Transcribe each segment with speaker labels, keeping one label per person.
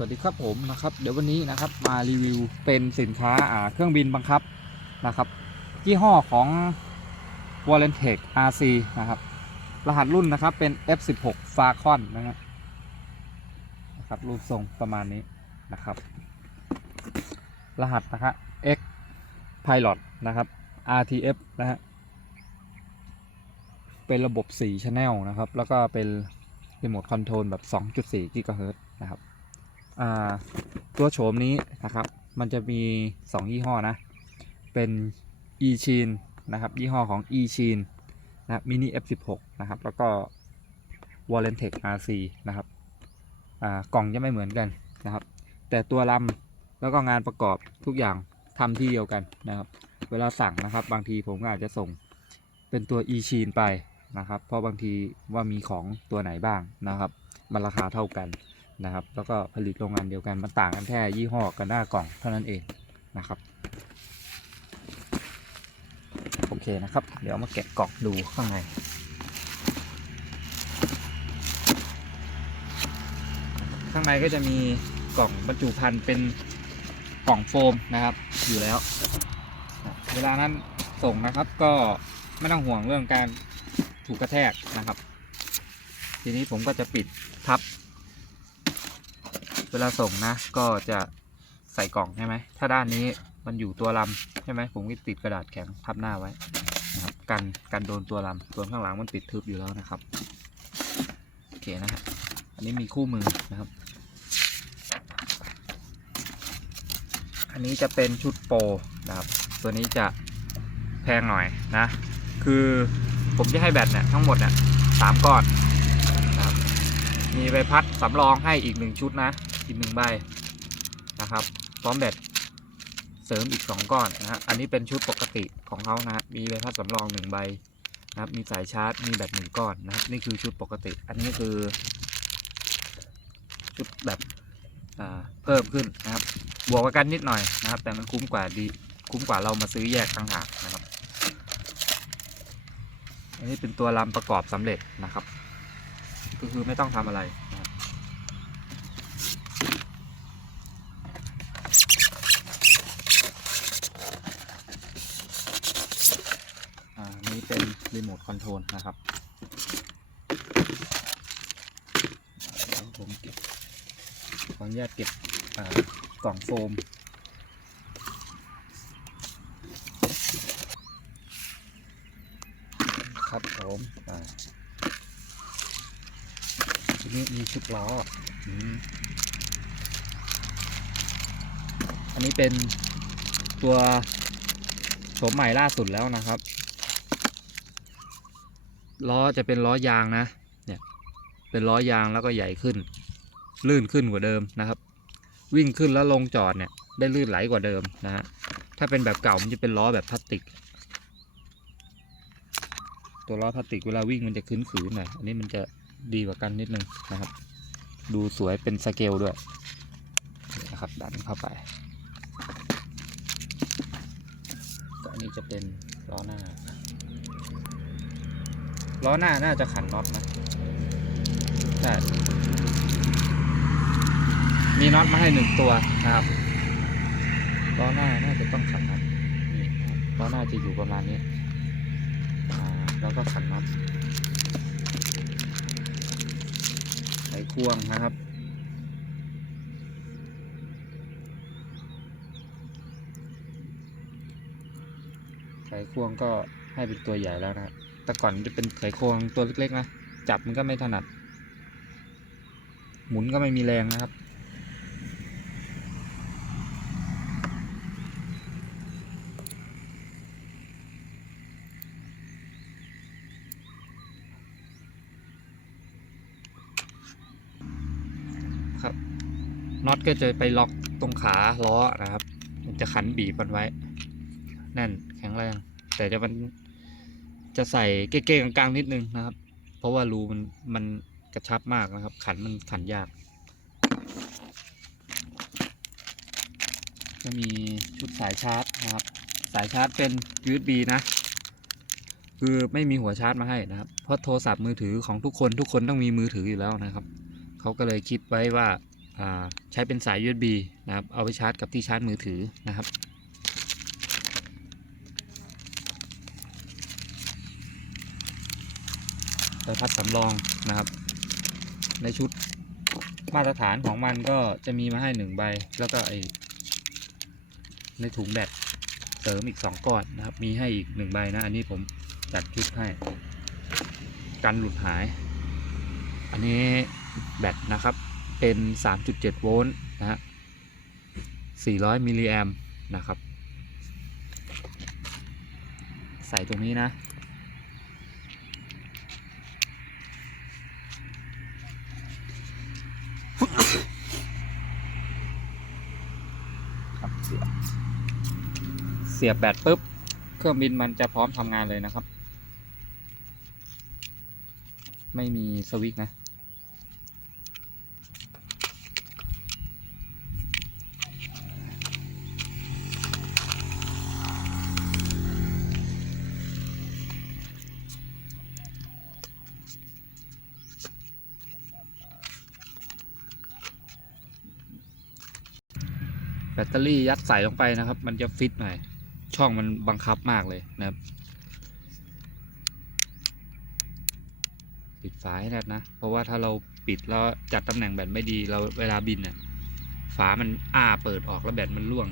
Speaker 1: สวัสดีครับผมนะครับเดี๋ยววันนี้นะครับมารีวิวเป็นสินค้าอ่าเครื่องบินบังคับนะครับยี่ห้อของ w a l e n t e c RC นะครับรหัสรุ่นนะครับเป็น F16 Falcon นะครับนะครับรูปทรงประมาณนี้นะครับ รหัสนะครับ X Pilot นะครับ RTF นะฮะเป็นระบบ 4 Channel นะครับ แล้วก็เป็นรีโมทคอนโทรลแบบ 2.4 GHz นะครับ ตัวโฉมนี้นะครับ มันจะมี 2 ยี่ห้อนะ เป็น e c h i n นะครับ ยี่ห้อของ e c h i n นะครับ mini f16 นะครับ แล้วก็ w a l e n t e c RC นะครับกล่องจะไม่เหมือนกันนะครับ แต่ตัวลำแล้วก็งานประกอบทุกอย่างทำที่เดียวกันนะครับ เวลาสั่งนะครับ บางทีผมก็อาจจะส่งเป็นตัว e c h i n ไปนะครับ เพราะบางทีว่ามีของตัวไหนบ้างนะครับ มันราคาเท่ากัน นะครับ แล้วก็ผลิตโรงงานเดียวกันมันต่างกันแค่ยี่ห้อกับหน้ากล่องเท่านั้นเองนะครับโอเคนะครับ เดี๋ยวมาแกะกล่องดูข้างในข้างในก็จะมีกล่องบรรจุภัณฑ์เป็นกล่องโฟมนะครับ อยู่แล้ว เวลานั้นส่งนะครับก็ไม่ต้องห่วงเรื่องการถูกกระแทกนะครับ ทีนี้ผมก็จะปิดทับ เวลาส่งนะ ก็จะใส่กล่องใช่ไหม ถ้าด้านนี้มันอยู่ตัวลำใช่ไหมผมก็ติดกระดาษแข็งทับหน้าไว้นะครับกันกันโดนตัวลำส่วนข้างหลังมันติดทึบอยู่แล้วนะครับโอเคนะฮะอันนี้มีคู่มือนะครับ อันนี้จะเป็นชุดโปรนะครับ ตัวนี้จะแพงหน่อยนะ คือผมจะให้แบตเนี่ยทั้งหมดเนี่ยสามก้อน มีใบพัดสำรองให้อีกหนึ่งชุดนะอีกหนึ่งใบนะครับพร้อมแบตเสริมอีกสองก้อนนะฮะอันนี้เป็นชุดปกติของเขานะฮะมีใบพัดสำรองหนึ่งใบนะครับมีสายชาร์จมีแบตหนึ่งก้อนนะครับนี่คือชุดปกติ อันนี้คือ ชุดแบบเพิ่มขึ้นนะครับบวกกันนิดหน่อยนะครับ แต่มันคุ้มกว่าดีคุ้มกว่าเรามาซื้อแยกต่างหากนะครับ อันนี้เป็นตัวลำประกอบสำเร็จนะครับ ก็คือไม่ต้องทำอะไรอ่านี่เป็นรีโมทคอนโทรลนะครับเดี๋ยวผมเก็บขออนุญาตเก็บกล่องโฟม ครับผมอ่า ทีนี้มีชุดล้ออืมอันนี้เป็นตัวโฉมใหม่ล่าสุดแล้วนะครับล้อจะเป็นล้อยางนะ เนี่ย เป็นล้อยางแล้วก็ใหญ่ขึ้น ลื่นขึ้นกว่าเดิมนะครับ วิ่งขึ้นแล้วลงจอดเนี่ย ได้ลื่นไหลกว่าเดิมนะฮะ ถ้าเป็นแบบเก่ามันจะเป็นล้อแบบพลาสติก ตัวล้อพลาสติกเวลาวิ่งมันจะขึ้นขืนหน่อย อันนี้มันจะ ดีกว่ากันนิดนึงนะครับ ดูสวยเป็นสเกลด้วยนะครับดันเข้าไปก็อันนี้จะเป็นล้อหน้า ล้อหน้าน่าจะขันน็อตนะใช่มีน็อตมาให้หนึ่งตัวนะครับล้อหน้าน่าจะต้องขันน็อตนี่ล้อหน้าจะอยู่ประมาณนี้แล้วก็ขันน็อต ไขควงนะครับ ไขควงก็ให้เป็นตัวใหญ่แล้วนะครับ แต่ก่อนจะเป็นไขควงตัวเล็กๆนะ จับมันก็ไม่ถนัด หมุนก็ไม่มีแรงนะครับ น็อตก็จะไปล็อกตรงขาล้อนะครับ มันจะขันบีบมันไว้ แน่นแข็งแรง แต่จะมันจะใส่เก้ๆกลางๆนิดนึงนะครับ เพราะว่ารูมันมันกระชับมากนะครับ ขันมันขันยากก็มีชุดสายชาร์จนะครับ สายชาร์จเป็น USB นะ คือไม่มีหัวชาร์จมาให้นะครับ เพราะโทรศัพท์มือถือของทุกคนทุกคนต้องมีมือถืออยู่แล้วนะครับ เขาก็เลยคิดไว้ว่า ใช้เป็นสาย USB นะครับ เอาไปชาร์จกับที่ชาร์จมือถือนะครับ ใบพัดสำรองนะครับ ในชุดมาตรฐานของมันก็จะมีมาให้หนึ่งใบ แล้วก็ไอในถุงแบตเสริมอีกสองก้อนนะครับ มีให้อีกหนึ่งใบนะ อันนี้ผมจัดชุดให้ กันหลุดหาย อันนี้แบตนะครับ เป็น 3.7 โวลต์นะฮะ 400 มิลลิแอมนะครับ ใส่ตรงนี้นะเสียบเสียบแบตปุ๊บ เครื่องบินมันจะพร้อมทำงานเลยนะครับ ไม่มีสวิตช์นะ ตเตอรี่ยัดใส่ลงไปนะครับ มันจะฟิตหน่อย ช่องมันบังคับมากเลยนะครับ ปิดฝาให้แน่นนะ เพราะว่าถ้าเราปิดแล้วจัดตำแหน่งแบตไม่ดี เราเวลาบินเนี่ยฝามันอ้าเปิดออกแล้วแบตมันร่วง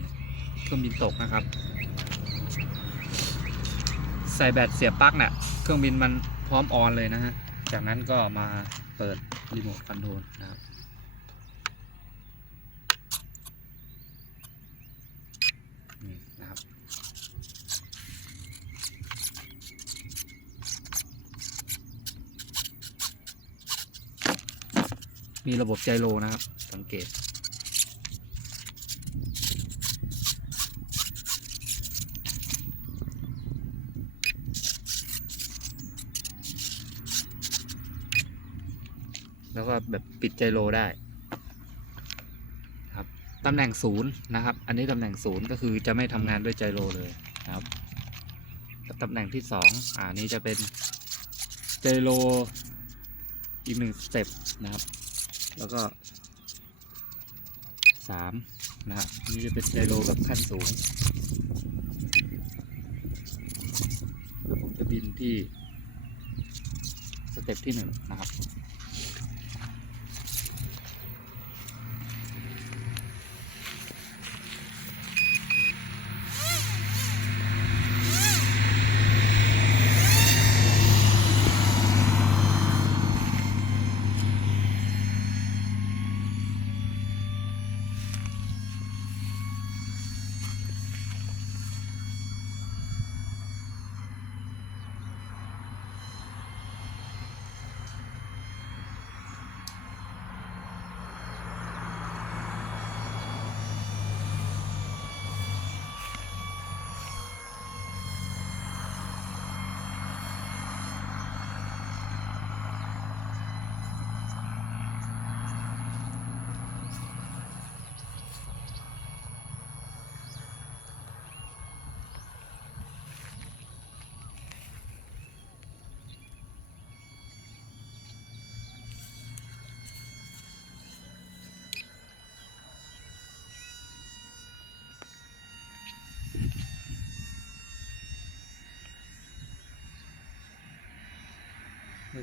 Speaker 1: เครื่องบินตกนะครับ ใส่แบตเสียบปลั๊กเนี่ยเครื่องบินมันพร้อมออนเลยนะฮะ จากนั้นก็มาเปิดรีโมทคอนโทรลนะครับ นะครับมีระบบไจโรนะครับ สังเกต แล้วก็แบบปิดไจโรได้ ตำแหน่งศูนย์นะครับ อันนี้ตำแหน่งศูนย์ก็คือจะไม่ทำงานด้วยไจโรเลยนะครับตำแหน่งที่สองอ่านี้จะเป็นไจโรอีกหนึ่งสเต็ปนะครับ แล้วก็สามนะครับนี่จะเป็นไจโรแบบขั้นสูงผมจะบินที่สเต็ปที่หนึ่งนะครับ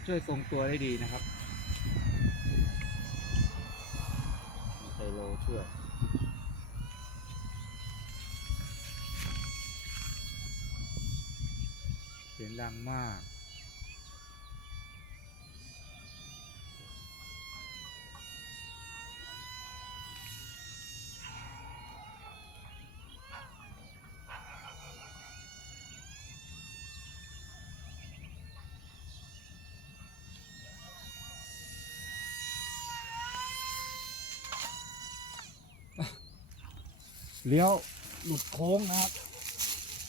Speaker 1: ช่วยทรงตัวได้ดีนะครับไซโลช่วยเสียงดังมาก เลี้ยวหลุดโค้งนะครับ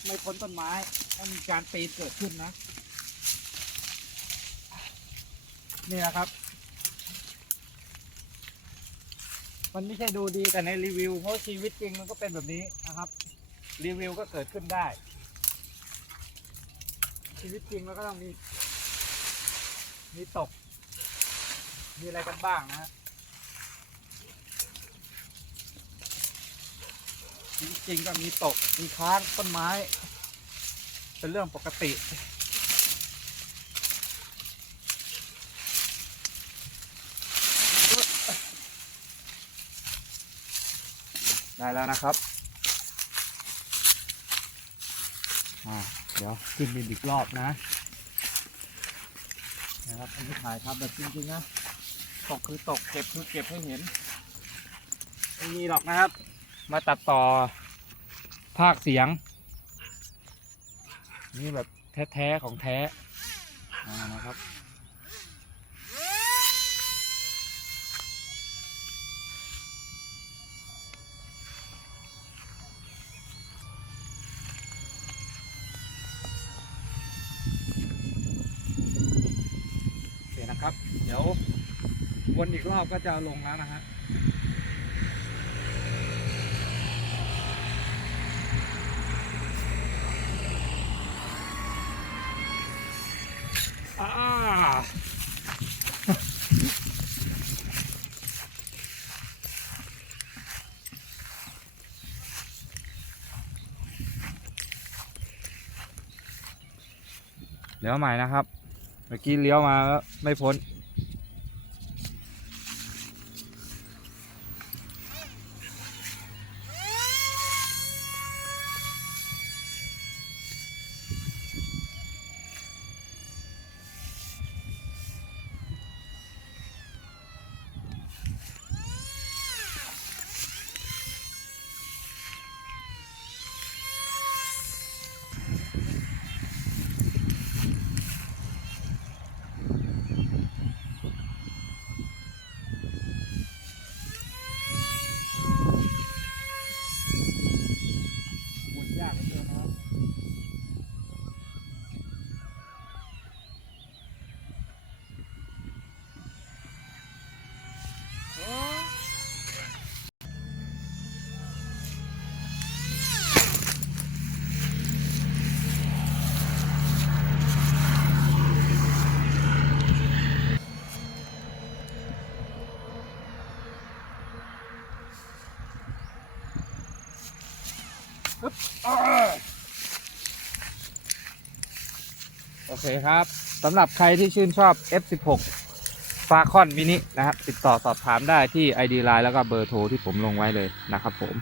Speaker 1: ไม่พ้นต้นไม้ต้องมีการปีนเกิดขึ้นนะ นี่แหละครับ มันไม่ใช่ดูดีแต่ในรีวิว เพราะชีวิตจริงมันก็เป็นแบบนี้นะครับ รีวิวก็เกิดขึ้นได้ ชีวิตจริงมันก็ต้องมีมีตก มีอะไรกันบ้างนะฮะ จริงก็มีตก มีค้างต้นไม้ เป็นเรื่องปกติ ได้แล้วนะครับอ่าเดี๋ยวขึ้นบินอีกรอบนะ นะครับอันนี้ถ่ายทำแบบจริงๆนะ ตกคือตก เก็บคือเก็บให้เห็น ไม่มีหรอกนะครับ มาตัดต่อภาคเสียง นี่แบบแท้ๆของแท้นะครับโอเคนะครับ เดี๋ยววนอีกรอบก็จะลงแล้วนะฮะ เลี้ยวใหม่นะครับ เมื่อกี้เลี้ยวมาแล้วไม่พ้น โอเคครับสำหรับใครที่ชื่นชอบ F16 ฟาคอนมินินะครับ ติดต่อสอบถามได้ที่ ID Line แล้วก็เบอร์โทรที่ผมลงไว้เลยนะครับผม